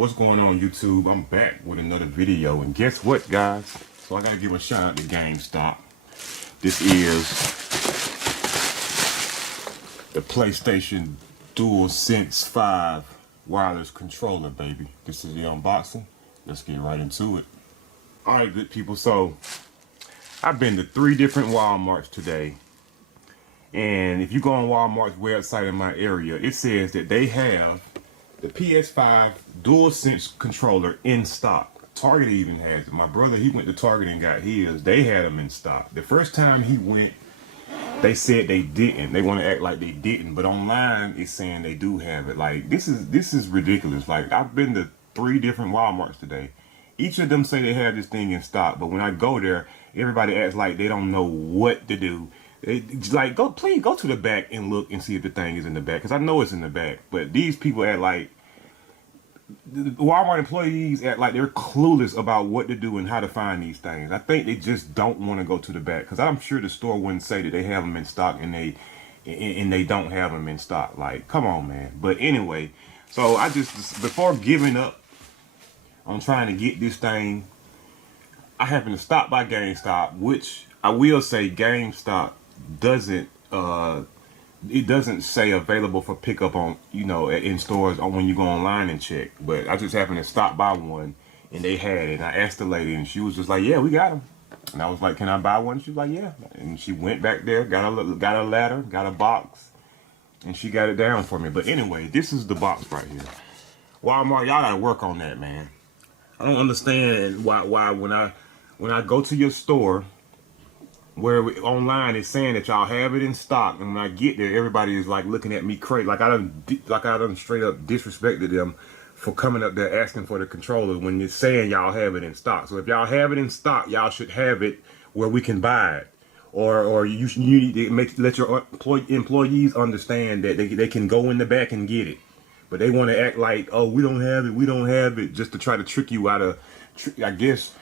What's going on, YouTube? I'm back with another video, and guess what, guys? So I gotta give a shout out to GameStop. This is the PlayStation DuelSense 5 wireless controller, baby. This is the unboxing. Let's get right into it. Alright, good people, so I've been to 3 different Walmarts today. And if you go on Walmart's website in my area, it says that they have the PS5 DualSense controller in stock. Target even has it. My brother, he went to Target and got his. They had them in stock. The first time he went, they said they didn't. They want to act like they didn't, but online it's saying they do have it. Like, this is ridiculous. Like, I've been to 3 different Walmarts today. Each of them say they have this thing in stock, but when I go there, everybody acts like they don't know what to do. It's like, please go to the back and look and see if the thing is in the back, because I know it's in the back. But these people act like, the Walmart employees act like they're clueless about what to do and how to find these things. I think they just don't want to go to the back, because I'm sure the store wouldn't say that they have them in stock and they don't have them in stock. Like, come on, man. But anyway, so I just, before giving up on trying to get this thing, I happened to stop by GameStop, which I will say GameStop doesn't it doesn't say available for pickup on, you know, in stores or when you go online and check. But I just happened to stop by one and they had it. And I asked the lady and she was just like, yeah, we got them. And I was like, can I buy one? She was like, yeah. And she went back there, got a ladder, got a box, and she got it down for me. But anyway, this is the box right here. Walmart, y'all gotta work on that, man. I don't understand why when I go to your store, where online is saying that y'all have it in stock, and when I get there, everybody is like looking at me crazy, like I done straight up disrespected them for coming up there asking for the controller when it's saying y'all have it in stock. So if y'all have it in stock, y'all should have it where we can buy it, or you need to let your employees understand that they can go in the back and get it. But they want to act like, oh, we don't have it, just to try to trick you out of, I guess,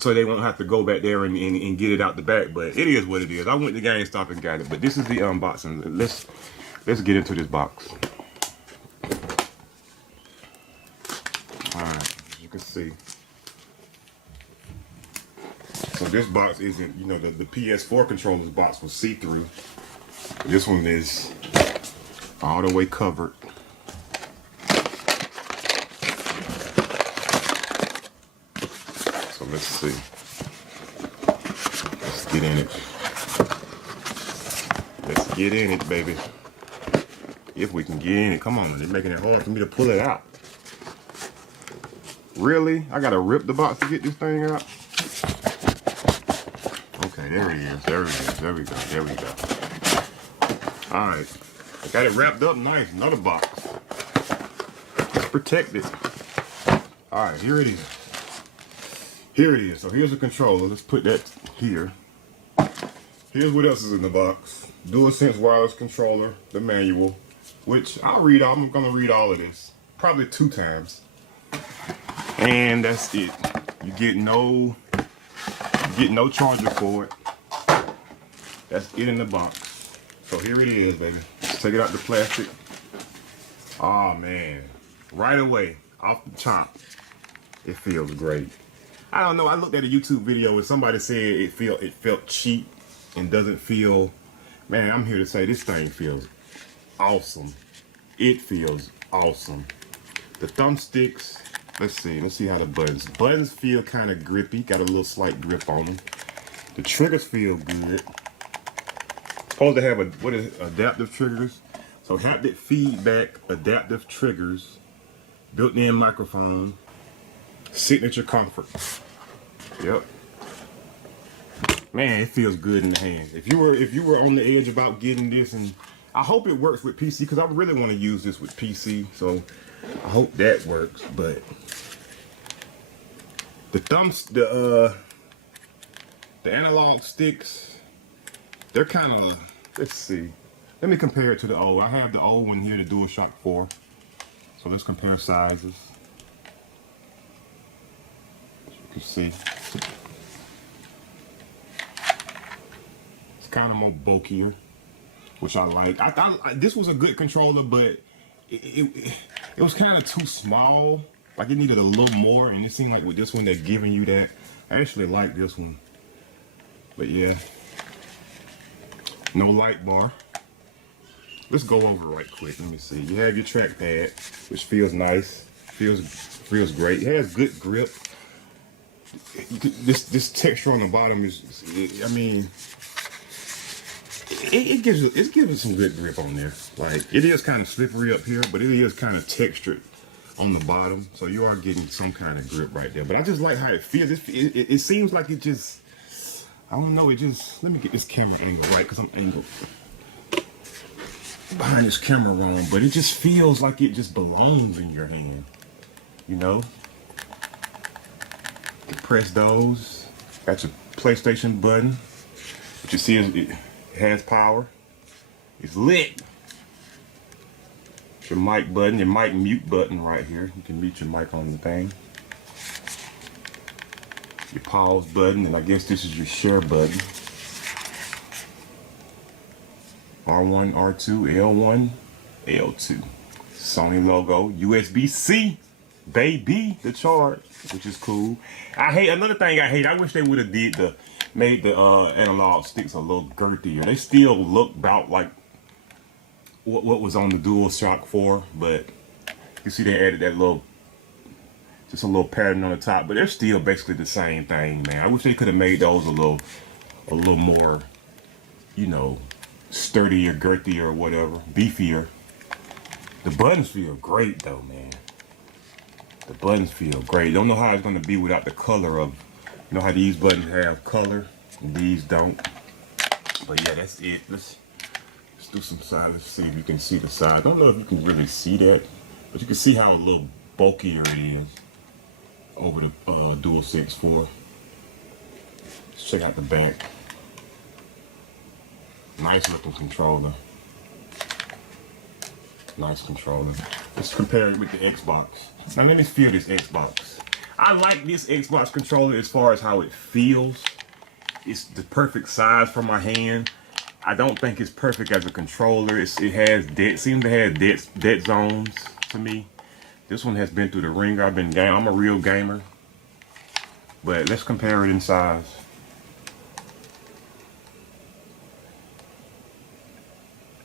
so they won't have to go back there and get it out the back. But it is what it is. I went to GameStop and got it. But this is the unboxing. Let's get into this box. Alright, as you can see. So this box isn't, you know, the PS4 controller's box was see-through. This one is all the way covered. So let's see. Let's get in it. Let's get in it, baby. If we can get in it. Come on, they're making it hard for me to pull it out. Really? I gotta rip the box to get this thing out? Okay, there it is. There it is. There we go. There we go. Alright. I got it wrapped up nice. Another box. It's protected. Alright, here it is. Here it is. So here's the controller. Let's put that here. Here's what else is in the box. DualSense wireless controller, the manual, which I'll read. I'm gonna read all of this probably 2 times, and that's it. You get no charger for it. That's it in the box. So here it is, baby. Let's take it out the plastic. Oh man, right away off the top, it feels great. I don't know. I looked at a YouTube video and somebody said it felt cheap and doesn't feel. Man, I'm here to say this thing feels awesome. It feels awesome. The thumbsticks. Let's see how the buttons feel kind of grippy. Got a little slight grip on them. The triggers feel good. Supposed to have adaptive triggers. So haptic feedback, adaptive triggers, built-in microphone. Signature comfort. Yep. Man, it feels good in the hands. If you were on the edge about getting this, and I hope it works with PC, because I really want to use this with PC, so I hope that works. But the analog sticks, they're kind of, let's see. Let me compare it to the old. I have the old one here, the DualShock 4. So let's compare sizes. See, it's kind of more bulkier, which I like. I this was a good controller, but it was kind of too small Like it needed a little more, and it seemed like with this one they're giving you that. I actually like this one. But yeah. No light bar. Let's go over right quick. Let me see. You have your trackpad, which feels nice. Feels great. It has good grip. This texture on the bottom is, I mean, it gives it some good grip on there. Like it is kind of slippery up here, but it is kind of textured on the bottom, so you are getting some kind of grip right there. But I just like how it feels. It seems like it just, I don't know. It just, let me get this camera angle right, because I'm angled behind this camera roll, but it just feels like it just belongs in your hand, you know. You press those, got your PlayStation button. What you see is it has power. It's lit. Your mic button, your mic mute button right here. You can mute your mic on the thing. Your pause button, and I guess this is your share button. R1, R2, L1, L2. Sony logo, USB-C, baby, the charge, which is cool. I hate, another thing I hate, I wish they would have made the analog sticks a little girthier. They still look about like what was on the DualShock 4, but you see they added that little, just a little pattern on the top, but they're still basically the same thing, man. I wish they could have made those a little more, you know, sturdier, girthier, or whatever, beefier. The buttons feel great though, man. The buttons feel great. Don't know how it's gonna be without the color of, you know how these buttons have color and these don't. But yeah, that's it. Let's do some side. Let's see if you can see the side. I don't know if you can really see that, but you can see how a little bulkier it is over the DualSense 4. Let's check out the back. Nice looking controller. Nice controller. Let's compare it with the Xbox. Now let me feel this Xbox. I like this Xbox controller as far as how it feels. It's the perfect size for my hand. I don't think it's perfect as a controller. It seems to have dead zones to me. This one has been through the ringer. I'm a real gamer. But let's compare it in size.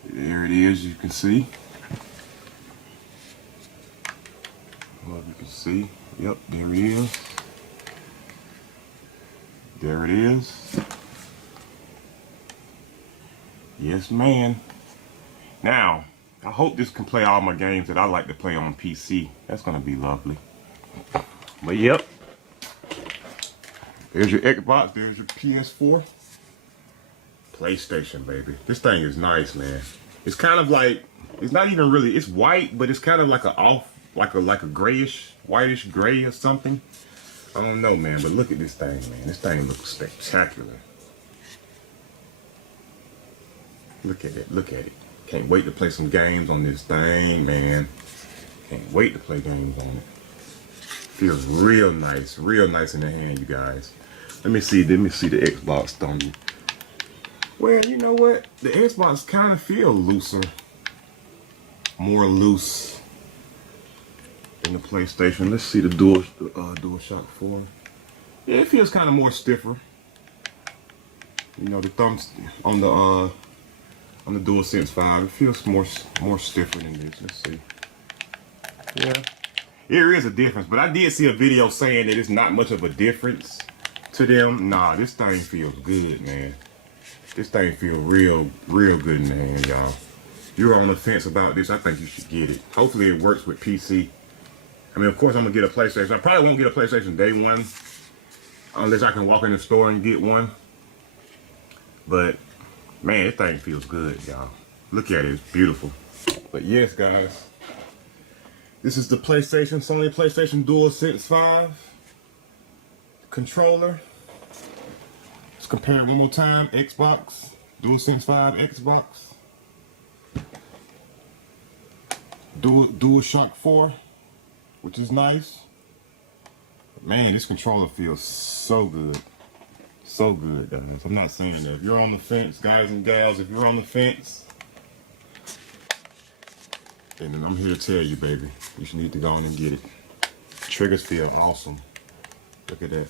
There it is, you can see. Well, you can see. Yep, there it is. There it is. Yes, man. Now, I hope this can play all my games that I like to play on PC. That's gonna be lovely. But yep. There's your Xbox, there's your PS4. PlayStation, baby. This thing is nice, man. It's kind of like, it's not even really, it's white, but it's kind of like like a grayish, whitish gray or something. I don't know, man, but look at this thing, man. This thing looks spectacular. Look at it, look at it. Can't wait to play some games on this thing, man. Can't wait to play games on it. Feels real nice in the hand, you guys. Let me see the Xbox on you. Well, you know what? The Xbox kind of feel looser. More loose than the PlayStation. Let's see the DualShock 4. Yeah, it feels kind of more stiffer. You know, the thumbs on the DualSense 5, it feels more stiffer than this. Let's see. Yeah, there is a difference, but I did see a video saying that it's not much of a difference to them. Nah, this thing feels good, man. This thing feels real good in the hand, y'all. If you're on the fence about this, I think you should get it. Hopefully it works with PC. I mean, of course I'm gonna get a PlayStation. I probably won't get a PlayStation day one, unless I can walk in the store and get one. But man, this thing feels good, y'all. Look at it, it's beautiful. But yes, guys, this is the Sony PlayStation DualSense 5 controller. Let's compare it one more time. Xbox, DualSense 5 Xbox, DualShock 4, which is nice. But man, this controller feels so good. So good, guys. I'm not saying that. If you're on the fence, guys and gals, if you're on the fence, then I'm here to tell you, baby, you should need to go on and get it. Triggers feel awesome. Look at that.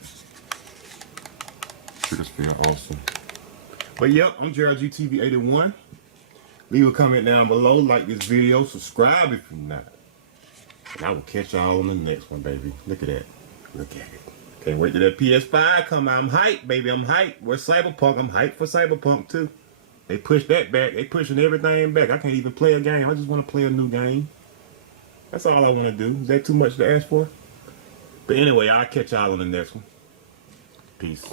Triggers feel awesome. But yep, I'm Gerald GTV81. Leave a comment down below, like this video, subscribe if you're not. And I will catch y'all on the next one, baby. Look at that. Look at it. Can't wait till that PS5 come out. I'm hyped, baby. I'm hyped. Where's Cyberpunk? I'm hyped for Cyberpunk too. They pushed that back. They pushing everything back. I can't even play a game. I just want to play a new game. That's all I want to do. Is that too much to ask for? But anyway, I'll catch y'all on the next one. Peace.